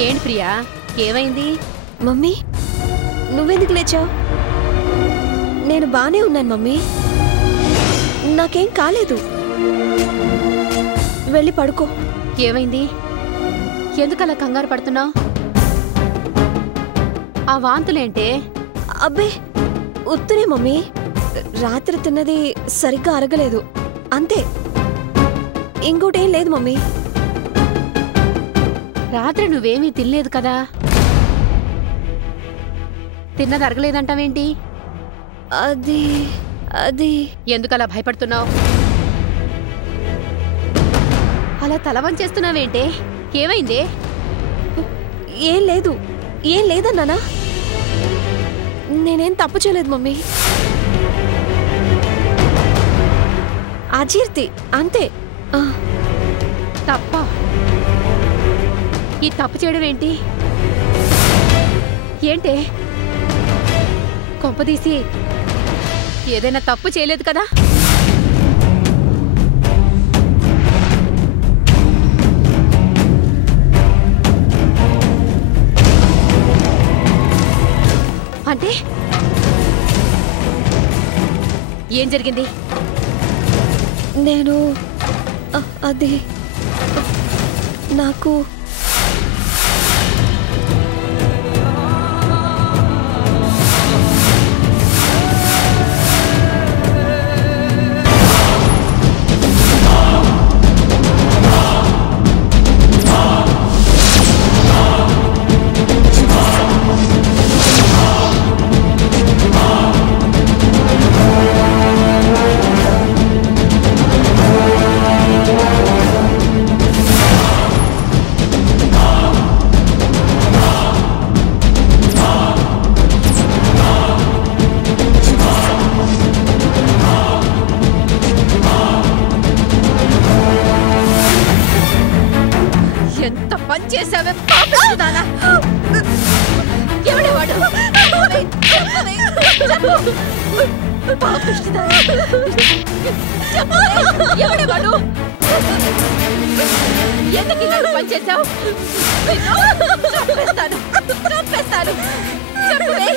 ఏంటి ప్రియా, ఏమైంది? మమ్మీ నువ్వెందుకు లేచావు? నేను బానే ఉన్నాను మమ్మీ, నాకేం కాలేదు. వెళ్ళి పడుకో. ఏమైంది? ఎందుకలా కంగారు పడుతున్నావు? ఆ వాంతులేంటే? అబ్బే ఉత్తునే మమ్మీ, రాత్రి తిన్నది సరిగ్గా అరగలేదు అంతే, ఇంకోటేం లేదు మమ్మీ. రాత్రి నువ్వేమీ తినలేదు కదా, తిన్నది అరగలేదంటావేంటి? అది అది ఎందుకలా భయపడుతున్నావు? అలా తలవంచేస్తున్నావేంటే? ఏమైంది? ఏం లేదు, ఏం లేదన్నానా? నేనేం తప్పు చేయలేదు మమ్మీ, అజీర్తి అంతే. తప్ప? ఈ తప్పు చేయడం ఏంటి? ఏంటే కొంపదీసి ఏదైనా తప్పు చేయలేదు కదా? అంటే ఏం జరిగింది? నేను అది నాకు ఎవడేవాడు? ఎందుకు ఇలా పనిచేశావు? చంపేస్తాను, చంపేస్తాను. చెప్పవే,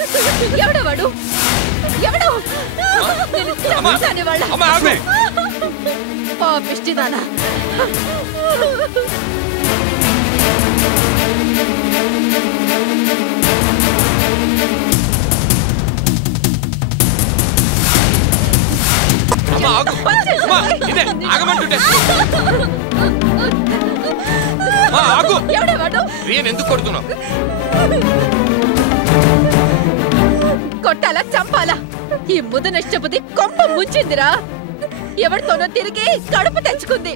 ఎవడేవాడు? ఎవడు? నేను చంపుతాను వాళ్ళ. పాపిష్టిదానా. కొట్టాలా చంపాలా? ఈ ముద నష్టపతి కొంప ముంచిందిరా. ఎవరితోనో తిరిగి కడుపు తెచ్చుకుంది.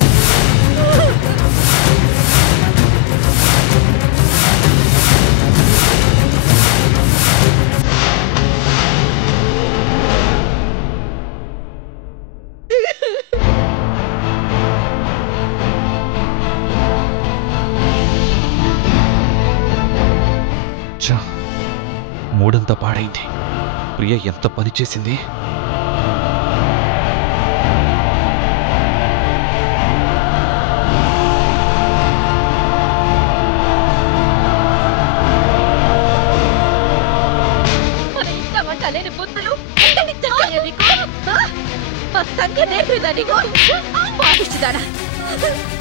మూడంతా పాడైంది. ప్రియ ఎంత పని చేసింది.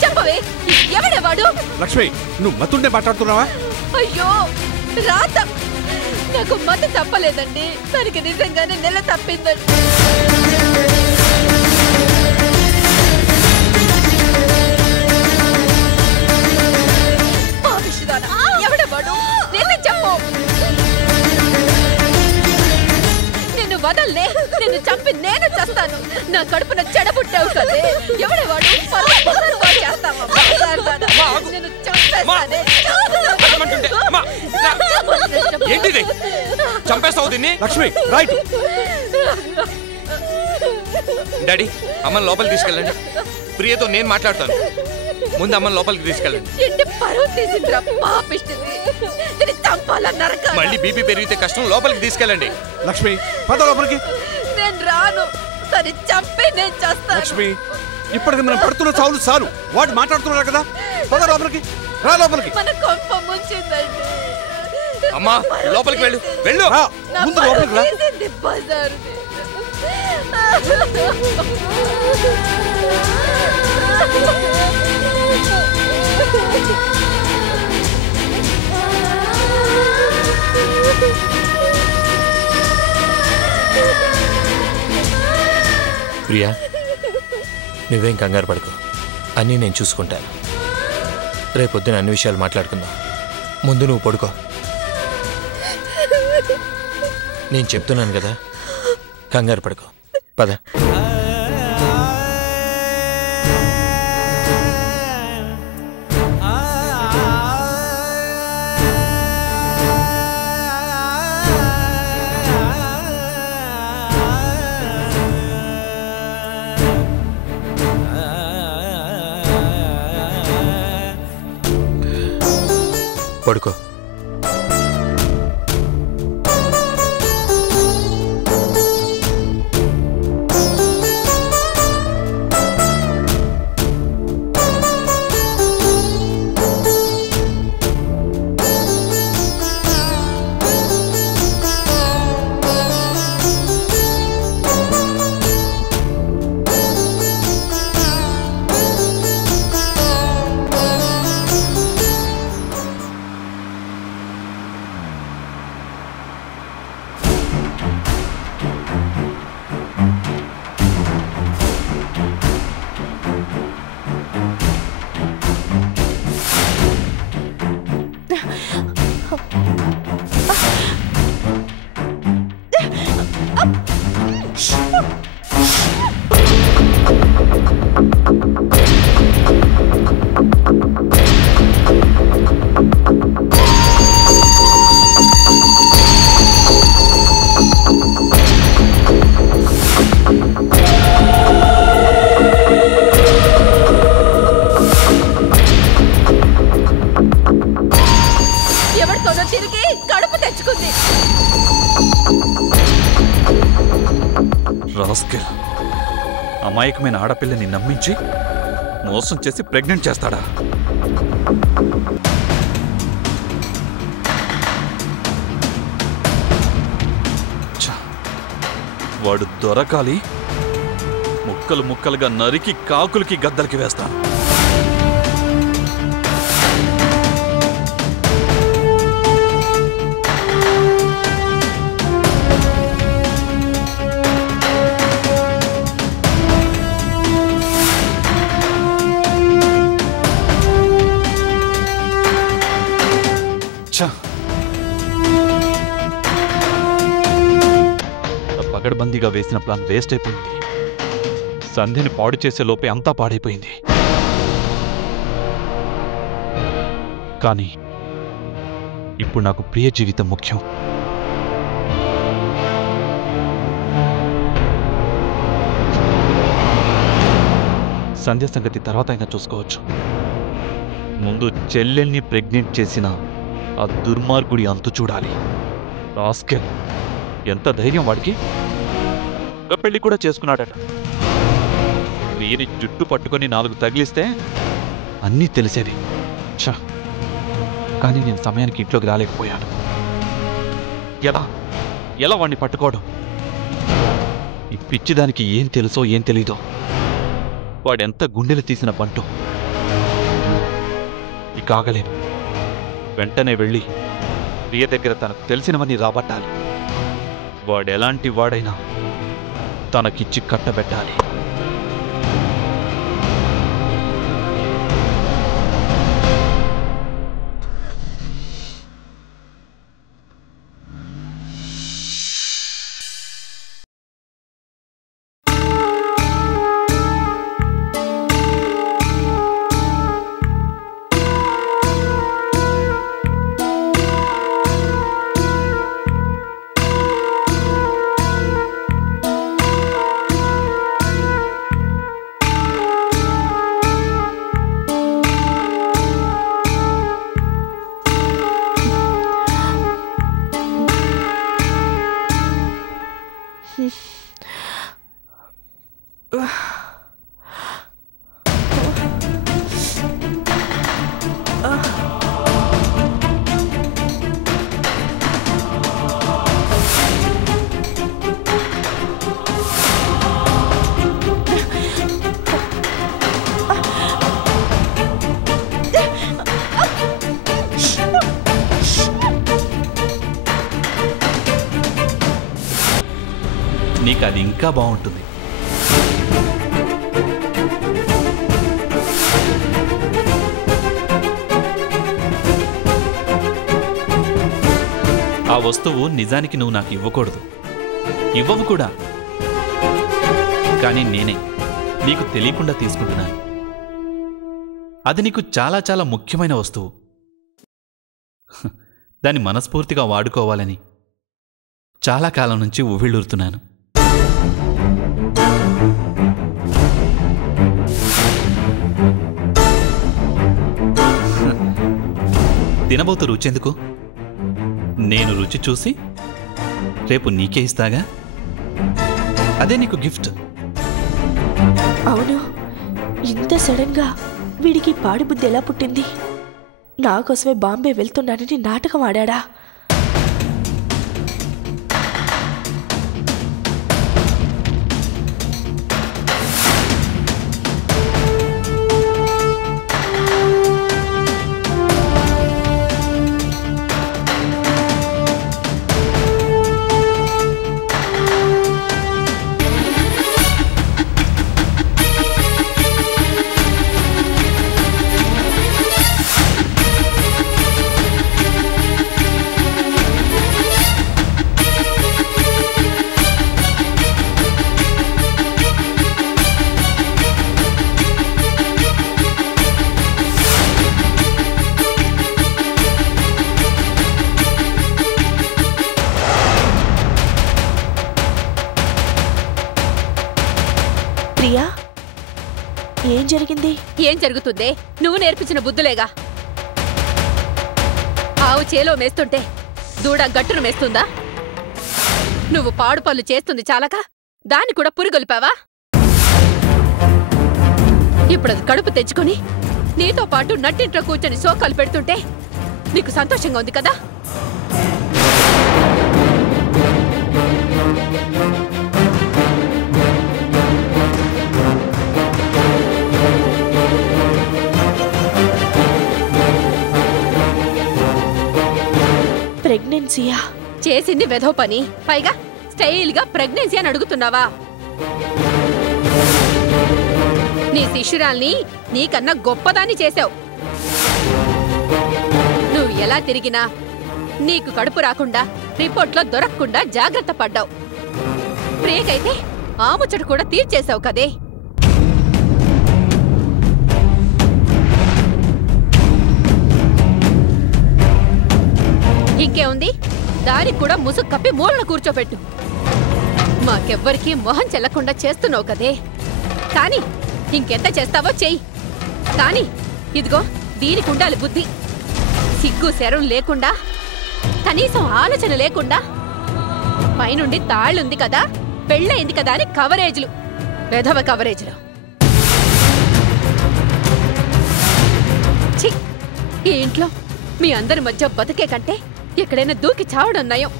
చెప్పవే, ఎవడేవాడు? లక్ష్మి, నువ్వు మతుండే మాట్లాడుతున్నావా? అయ్యో రాత, నాకు మత తప్పలేదండి. దానికి నిజంగానే నెల తప్పిందండి. ఎవడేవాడు? నిన్ను చెప్పు. నిన్ను వదల్లే, నిన్ను చంపి నేను చేస్తాను. నా కడుపున చెడబుట్టావు కదే. ఎవడేవాడు? చేస్తావా? నేను చంపేస్తానే. ఏంటిది? చంపేస్తావు దీన్ని? లక్ష్మి రైట్. డాడీ, అమ్మని లోపలికి తీసుకెళ్ళండి. ప్రియతో నేను మాట్లాడతాను. ముందు అమ్మని లోపలికి తీసుకెళ్ళండి. మళ్ళీ బీపీ పెరిగితే కష్టం. లోపలికి తీసుకెళ్ళండి. లక్ష్మి పద లోపలికి. నేను రాను. సరే చంపే నేను చేస్తాను. లక్ష్మి, ఇప్పటికి మనం పడుతున్న చావులు చాలు. వాడు మాట్లాడుతున్నారు కదా, పద లోపలికి. రా లోపలికి. మన కొంప ముంచిందండి. అమ్మా లోపలికి వెళ్ళు వెళ్ళు. రా, ముందు లోపలికి రా. బజారుని. ప్రియా నువ్వేం కంగారు పడుకో, అన్నీ నేను చూసుకుంటాను. రేపొద్దున అన్ని విషయాలు మాట్లాడుకుందాం. ముందు నువ్వు పడుకో. నేను చెప్తున్నాను కదా, కంగారు పడుకో. పద. పడుకో. ఎవరితోనో తిరిగి కడుపు తెచ్చుకుంది. రాస్కెల్, అమాయకమైన ఆడపిల్లని నమ్మించి మోసం చేసి ప్రెగ్నెంట్ చేస్తాడా? వాడు దొరకాలి. ముక్కలు ముక్కలుగా నరికి కాకులకి గద్దలకి వేస్తాను. పగడ్బందీగా వేసిన ప్లాన్ వేస్ట్ అయిపోయింది. సంధ్యని పాడు చేసే లోపే అంతా పాడైపోయింది. కానీ ఇప్పుడు నాకు ప్రియ జీవితం ముఖ్యం. సంధ్య సంగతి తర్వాత అయినా చూసుకోవచ్చు. ముందు చెల్లెల్ని ప్రెగ్నెంట్ చేసిన ఆ దుర్మార్గుడి అంతు చూడాలి. రాస్కెల్, ఎంత ధైర్యం వాడికి! ఒక పెళ్లి కూడా చేసుకున్నాడట. వీరి జుట్టు పట్టుకొని 4 తగిలిస్తే అన్నీ తెలిసేది. కానీ నేను సమయానికి ఇంట్లోకి రాలేకపోయాను. ఎలా వాడిని పట్టుకోవడం? ఈ పిచ్చిదానికి ఏం తెలుసో ఏం తెలీదో. వాడెంత గుండెలు తీసిన బంటు. ఇక ఆగలేను. వెంటనే వెళ్ళి ప్రియ దగ్గర తనకు తెలిసినవన్నీ రాబట్టాలి. వాడెలాంటి వాడైనా తనకిచ్చి కట్టబెట్టాలి. నీకు అది ఇంకా బాగుంటుంది. ఆ వస్తువు నిజానికి నువ్వు నాకు ఇవ్వకూడదు, ఇవ్వవు కూడా. కానీ నేనే నీకు తెలియకుండా తీసుకుంటున్నాను. అది నీకు చాలా చాలా ముఖ్యమైన వస్తువు. దాన్ని మనస్ఫూర్తిగా వాడుకోవాలని చాలా కాలం నుంచి ఉవ్విళ్ళూరుతున్నాను. తినబోతు రుచెందుకు? నేను రుచి చూసి రేపు నీకే ఇస్తాగా. అదే నీకు గిఫ్ట్. అవును, ఇంత సడన్ గా వీడికి పాడి బుద్ధి ఎలా పుట్టింది? నాకోసమే బాంబే వెళ్తున్నానని నాటకం ఆడా? ప్రియా, ఏం జరిగింది? ఏం జరుగుతుందే? నువ్వు నేర్పించిన బుద్ధులేగా. ఆవు చేలో మేస్తుంటే దూడ గట్టును మేస్తుందా? నువ్వు పాడు పనులు చేస్తుంది చాలక దాన్ని కూడా పురిగొలిపావా? ఇప్పుడది కడుపు తెచ్చుకొని నీతో పాటు నట్టింట్లో కూర్చొని శోకాలు పెడుతుంటే నీకు సంతోషంగా ఉంది కదా? ప్రెగ్నెన్సీయా? చేసింది వెధో పని, పైగా స్టైల్ గా ప్రెగ్నెన్సీ అని అడుగుతున్నావా? నీ శిష్యురాల్ని నీకన్నా గొప్పదాన్ని చేశావు. నువ్వు ఎలా తిరిగినా నీకు కడుపు రాకుండా, రిపోర్ట్లో దొరకకుండా జాగ్రత్త పడ్డావు. ప్రియకైతే ఆ ముచ్చట కూడా తీర్చేశావు కదే. ఇంకేముంది? దానికి కూడా ముసుగు కప్పి మూలన కూర్చోబెట్టు. మాకెవ్వరికీ మొహం చెల్లకుండా చేస్తున్నావు కదే. కానీ ఇంకెంత చేస్తావో చెయ్యి. కానీ ఇదిగో దీనికి ఉండాలి బుద్ధి. సిగ్గు శరం లేకుండా, కనీసం ఆలోచన లేకుండా, పైనుండి తాళ్ళుంది కదా, పెళ్ళయింది కదా అని కవరేజ్లు, వెధవ కవరేజ్లు. ఛీ, ఈ ఇంట్లో మీ అందరి మధ్య బతికే కంటే ఎక్కడైనా దూకి చావడం నయం.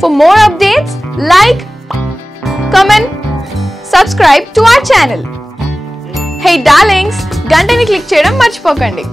For more updates, like, comment, subscribe to our channel. Hey darlings, గంటని click చేయడం మర్చిపోకండి.